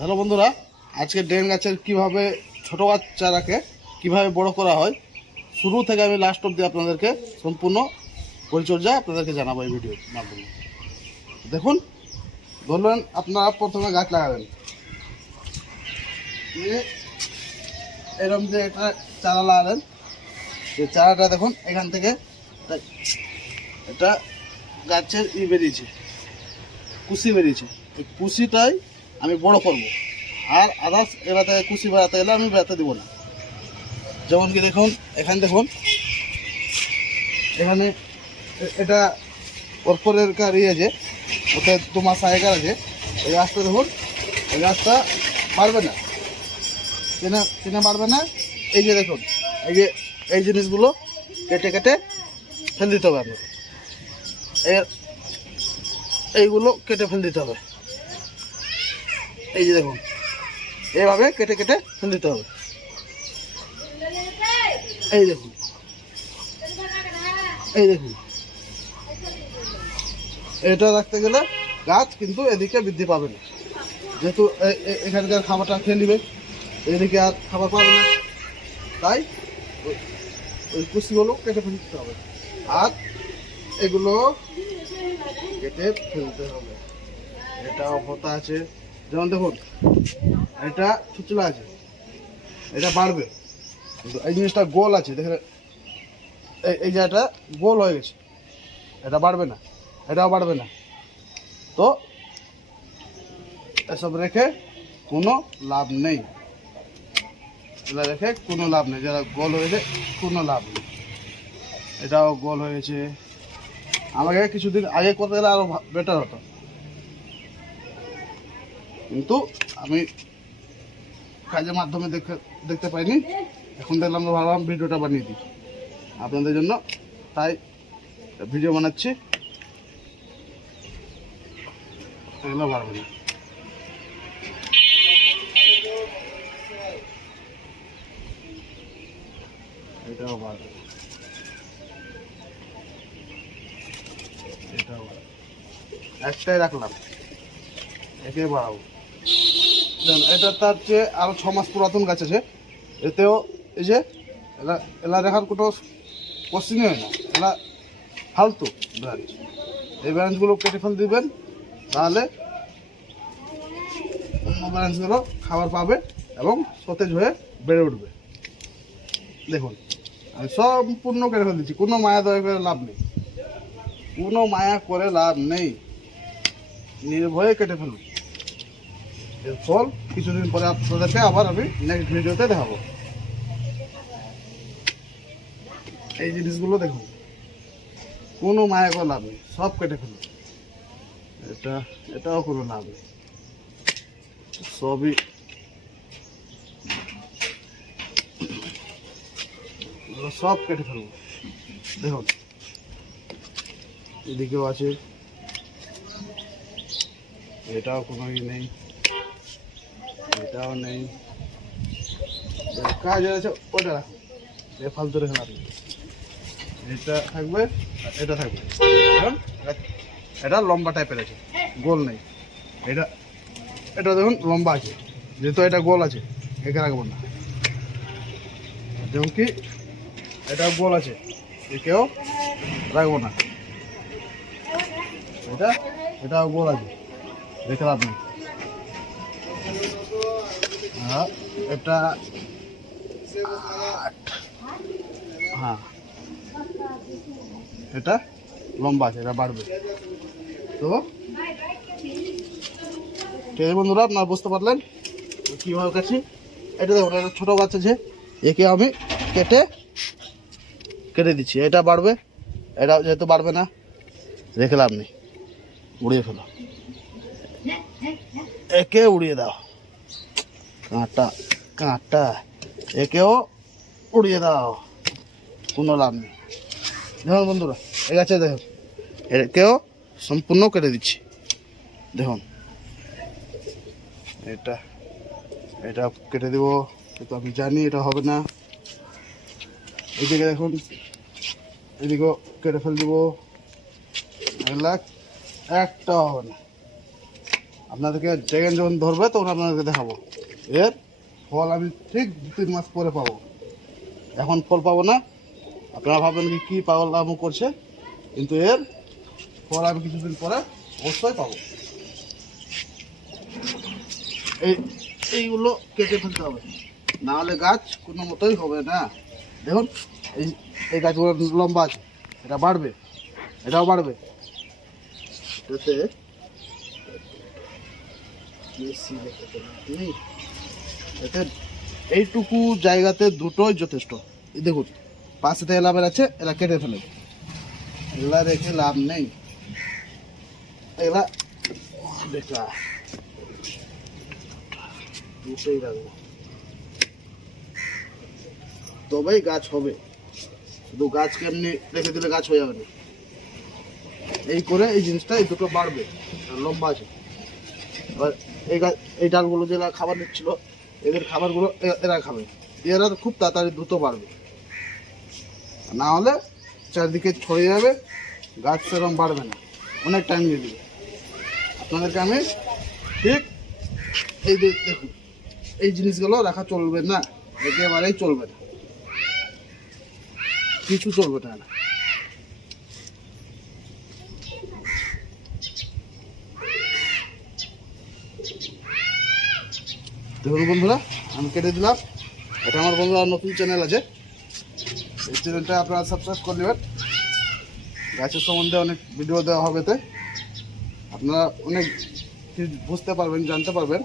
Hello বন্ধুরা, আজকে ড্রেগন গাছের কীভাবে ছোটো গাছ চারাকে কীভাবে বড় করা হয় শুরু থেকে আমি লাস্ট অবধি আপনাদেরকে সম্পূর্ণ পরিচর্যা আপনাদেরকে জানাবো এই ভিডিওর মাধ্যমে। দেখুন, ধরলেন আপনারা প্রথমে গাছ লাগাবেন, এরকম যে একটা চারা লাগালেন, সেই চারাটা দেখুন এখান থেকে এটা গাছের বেরিয়েছে, কুশি বেরিয়েছে। এই কুশিটাই আমি বড় করব, আর আদার্স এলাতে কুশি বেড়াতে গেলে আমি বেড়াতে দেবো না। যেমন কি দেখুন, এখানে দেখুন, এখানে এটা ওরপরের কার আছে, ওতে 2 মাস আগেকার আছে। এই গাছটা দেখুন, এই গাছটা বাড়বে না, চেনা বাড়বে না। এই যে দেখুন, এই জিনিসগুলো কেটে কেটে ফেলে দিতে হবে আপনাকে, এইগুলো কেটে ফেলে দিতে হবে। এই যে দেখুন, এইভাবে কেটে কেটে ফেলে দিতে হবে। এই দেখুন, এই দেখুন, এটা রাখতে গেলে গাছ কিন্তু এদিকে বৃদ্ধি পাবে না, যেহেতু এখানকার খাবারটা খেয়ে নেবে, এদিকে আর খাবার পাবে না। তাই ওই কুচিগুলো কেটে ফেলতে হবে, আর এগুলো কেটে ফেলতে হবে। এটা হতা আছে, যেমন দেখুন এটা ছুচলা আছে, এটা বাড়বে, কিন্তু এই জিনিসটা গোল আছে, দেখেন এই জায়গাটা গোল হয়ে গেছে, এটা বাড়বে না, এটাও বাড়বে না। তো এসব রেখে কোনো লাভ নেই, এগুলো রেখে কোনো লাভ নেই। যারা গোল হয়েছে কোনো লাভ নেই। এটাও গোল হয়েছে, আমাকে কিছুদিন আগে করতে গেলে আরও বেটার হতো, কিন্তু আমি কাজের মাধ্যমে দেখতে পাইনি। এখন দেখলাম তো ভাবলাম ভিডিওটা বানিয়ে দিই আপনাদের জন্য, তাই ভিডিও বানাচ্ছি। এগুলো পারবে না, এটাও পারবে না, এটাও পারবে। একটাই রাখলাম, একে বাড়াবো। এটা তার চেয়ে আরও 6 মাস পুরাতন গাছ আছে, এতেও এই যে এলা দেখার কোনো কোশ্চিনই হয় না, এলা ফালতু ব্রাঞ্চ। এই ব্রাঞ্চগুলো কেটে ফেলে দিবেন, তাহলে অন্য ব্রাঞ্চগুলো খাবার পাবে এবং সতেজ হয়ে বেড়ে উঠবে। দেখুন, আমি সম্পূর্ণ কেটে ফেলে দিচ্ছি, কোনো মায়া দয়া করে লাভ নেই, কোনো মায়া করে লাভ নেই, নির্ভয়ে কেটে ফেলুন। এর ফল কিছুদিন পরে আপনাদেরকে আবার আমি নেক্সট ভিডিওতে দেখাবো। এই জিনিসগুলো দেখুন, কোনো মায়া করে লাভ নেই, সব কেটে ফেলুন। এটাও কোনো লাভ নেই, সবই সব কেটে ফেলবো। দেখুন, এদিকেও আছে, এটাও কোনো নেই, এটাও নেই। কাজ আছে ওটা রাখুন, ফালতু রেখে লাভ নেই। এটা থাকবে, এটা থাকবে। দেখুন, এটা লম্বা টাইপের আছে, গোল নেই। এটা দেখুন লম্বা আছে, যেহেতু এটা গোল আছে একে রাখবো না। যেমন কি এটা গোল আছে, একেও রাখবো না। এটাও গোল আছে, রেখে লাভ নেই। এটা হ্যাঁ, এটা লম্বা আছে, এটা বাড়বে। তো ঠিক আছে বন্ধুরা, আপনারা বুঝতে পারলেন কীভাবে কাছি। এটা দেখুন, এটা ছোটো গাছ আছে, একে আমি কেটে দিচ্ছি। এটা বাড়বে, এটা যেহেতু বাড়বে না, রেখে লাভ নেই, উড়িয়ে ফেলো, একে উড়িয়ে দাও। কাঁটা একেও উড়িয়ে দাও, কোনো লাভ নেই। দেখুন বন্ধুরা, এই গাছে দেখুন, একেও সম্পূর্ণ কেটে দিচ্ছি। দেখুন, এটা কেটে দেবো, কিন্তু আমি জানি এটা হবে না। এদিকে দেখুন, এদিকেও কেটে ফেলে দেবো, এগুলা একটা হবে না। আপনাদেরকে ড্রাগন যখন ধরবে তখন আপনাদেরকে দেখাবো। এর ফল আমি ঠিক 2-3 মাস পরে পাবো, এখন ফল পাবো না। আপনারা ভাববেন কি কী পাগল আমু করছে, কিন্তু এর ফল আমি কিছুদিন পরে অবশ্যই পাবো। এইগুলো কেটে ফেলতে হবে, না হলে গাছ কোনো মতোই হবে না। দেখুন এই গাছগুলো লম্বা আছে, এটা বাড়বে, এটাও বাড়বে। এটাতে এতে এইটুকু জায়গাতে দুটোই যথেষ্ট। এই দেখুন পাশেতে এলাবের আছে, এরা কেটে ফেলে, এগুলা রেখে লাভ নেই, এগুলা বেকার, দুটোই রাখবো, তবেই গাছ হবে। শুধু গাছকে এমনি রেখে দিলে গাছ হয়ে যাবে না। এই করে এই জিনিসটা এই দুটো বাড়বে, লম্বা আছে। এবার এই ডালগুলো যেটা খাবার নিচ্ছিল, এদের খাবারগুলো এরা খাবে, এরা খুব তাড়াতাড়ি দ্রুত বাড়বে, না হলে চারদিকে ছড়িয়ে যাবে, গাছ সেরকম বাড়বে না, অনেক টাইম দিয়ে দেবে। আপনাদেরকে আমি ঠিক এই দেখুন এই জিনিসগুলো রাখা চলবে না, একেবারেই চলবে না, কিছু চলবে না। দেখুন বন্ধুরা, আমি কেটে দিলাম। এটা আমার বন্ধুরা নতুন চ্যানেল আছে, এই চ্যানেলটা আপনারা সাবস্ক্রাইব করে নেবেন। গাছের সম্বন্ধে অনেক ভিডিও দেওয়া হবে, এতে আপনারা অনেক কিছু বুঝতে পারবেন, জানতে পারবেন।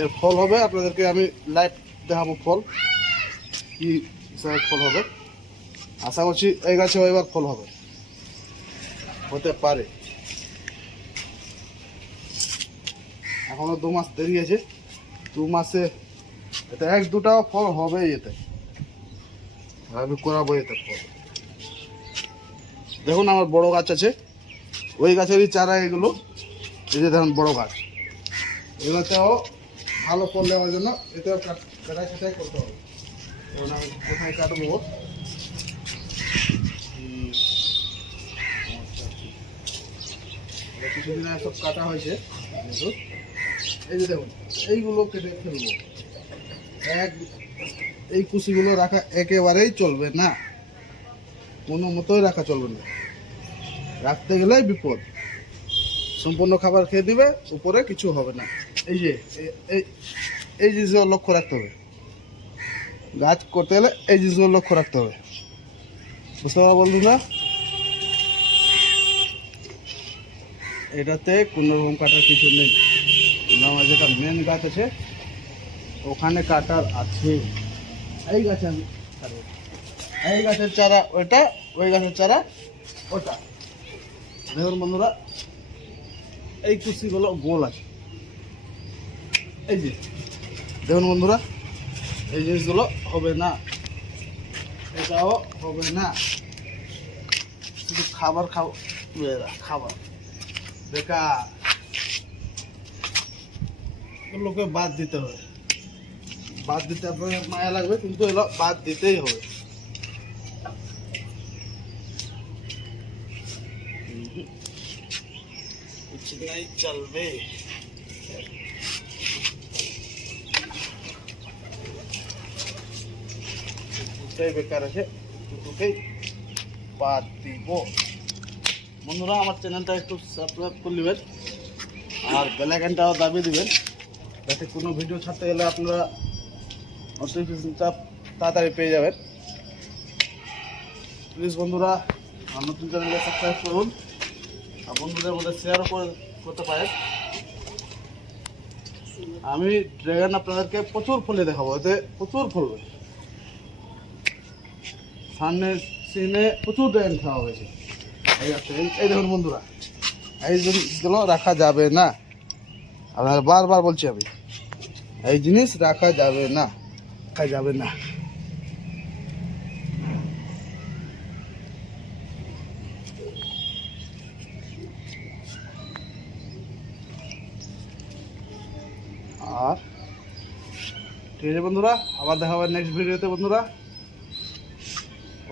এর ফল হবে, আপনাদেরকে আমি লাইভ দেখাবো ফল, কী হিসাবে ফল হবে। আশা করছি এই গাছেও এবার ফল হবে, হতে পারে। এখনো 2 মাস দেরি আছে, 2 মাসে এটা 1-2টাও ফল হবে। এতে আমি করাবো এতে ফল। দেখুন আমার বড় গাছ আছে, ওই গাছেরই চারা এগুলো। এই যে দেখুন বড় গাছ, এগুলোতেও ভালো ফল দেওয়ার জন্য এতেও কাটাই ছাটাই করতে হবে। এবং আমি কোথায় কাটবো, কিছুদিন আগে সব কাটা হয়েছে। এই যে দেখুন এইগুলো কেটে ফেলবো, এই কুশিগুলো রাখা একেবারেই চলবে না, কোনো মতোই রাখা চলবে না। রাখতে গেলেই বিপদ, সম্পূর্ণ খাবার খেয়ে দিবে, উপরে কিছু হবে না। এই যে এই জিনিসগুলো লক্ষ্য রাখতে হবে, গাছ করতে গেলে এই জিনিসগুলো লক্ষ্য রাখতে হবে, বুঝতে পারো বন্ধুরা। এটাতে কোনো রকম কাটার কিছু নেই, আমার যেটা মেন গাছ আছে ওখানে কাটার আছে। এই গাছে আমি এই গাছের চারা ওইটা, ওই গাছের চারা ওটা। দেখুন বন্ধুরা, এই কুচিগুলো গোল আছে, এই যে দেখুন বন্ধুরা, এই জিনিসগুলো হবে না, এটাও হবে না। শুধু খাবার খাবার বেকার, এগুলোকে বাদ দিতে হবে। বাদ দিতে আপনার মায়া লাগবে, কিন্তু এগুলো বাদ দিতেই হবে। कुछ नहीं चलবে, দুটোই বেকার আছে, দুটোকেই বাদ দিব। বন্ধুরা আমার চ্যানেলটা একটু সাবস্ক্রাইব করে নেবেন, আর বেল আইকনটাও দাবিয়ে দিবেন, যাতে কোনো ভিডিও ছাড়তে গেলে আপনারা নোটিফিকেশনটা তাড়াতাড়ি পেয়ে যাবেন। প্লিজ বন্ধুরা আমার নতুন চ্যানেলটা সাবস্ক্রাইব করুন, আর বন্ধুদের মধ্যে শেয়ারও করতে পারেন। আমি ড্রাগন আপনাদেরকে প্রচুর ফলে দেখাবো, এতে প্রচুর ফলবে। সামনে সিনে প্রচুর ড্রাগন খাওয়া হয়েছে। এই দেখুন বন্ধুরা, এই জিনিসগুলো রাখা যাবে না, আপনার বারবার বলছি আমি, এই জিনিস রাখা যাবে না, রাখা যাবে না। আর ঠিক আছে বন্ধুরা, আবার দেখা হবে নেক্সট ভিডিওতে বন্ধুরা।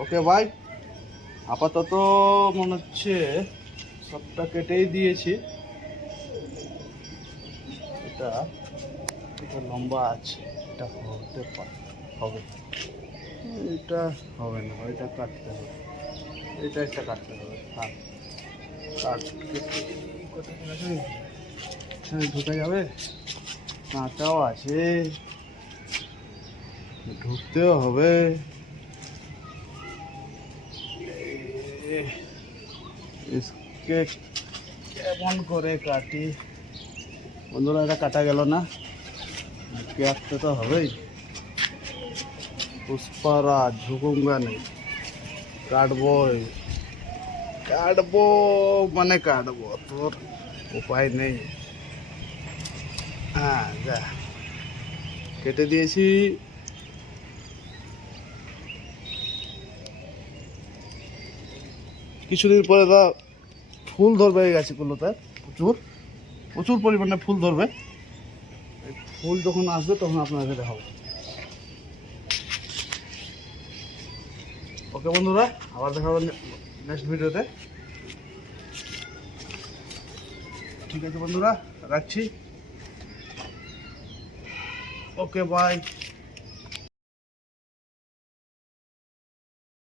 Okay bye. আপাতত মনে হচ্ছে সবটা কেটেই দিয়েছি। এটা এটা লম্বা আছে, এটা হতে হবে, এটা হবে না, এটা কাটতে হবে, এটা একটা কাটতে হবে। হ্যাঁ ঢুকে যাবে, কাঁটাও আছে, ঢুকতেও হবে। इसके কেমন করে কাটি বন্ধুরা, এটা কাটা গেল না, কাটতে তো হবেই। পুষ্পারাজ ঝুকুঙ্গা নেই, কাটবই, কাটবো মানে কাটবো, তোর উপায় নেই। হ্যাঁ যা কেটে দিয়েছি। কিছুদিন পরে দা ফুল ধরবে এই গাছগুলোতে, প্রচুর প্রচুর পরিমাণে ফুল ধরবে। এই ফুল যখন আসবে তখন আপনাকে দেখাবো। ওকে বন্ধুরা, আবার দেখাবো নেক্সট ভিডিওতে। ঠিক আছে বন্ধুরা, রাখছি। Okay bye.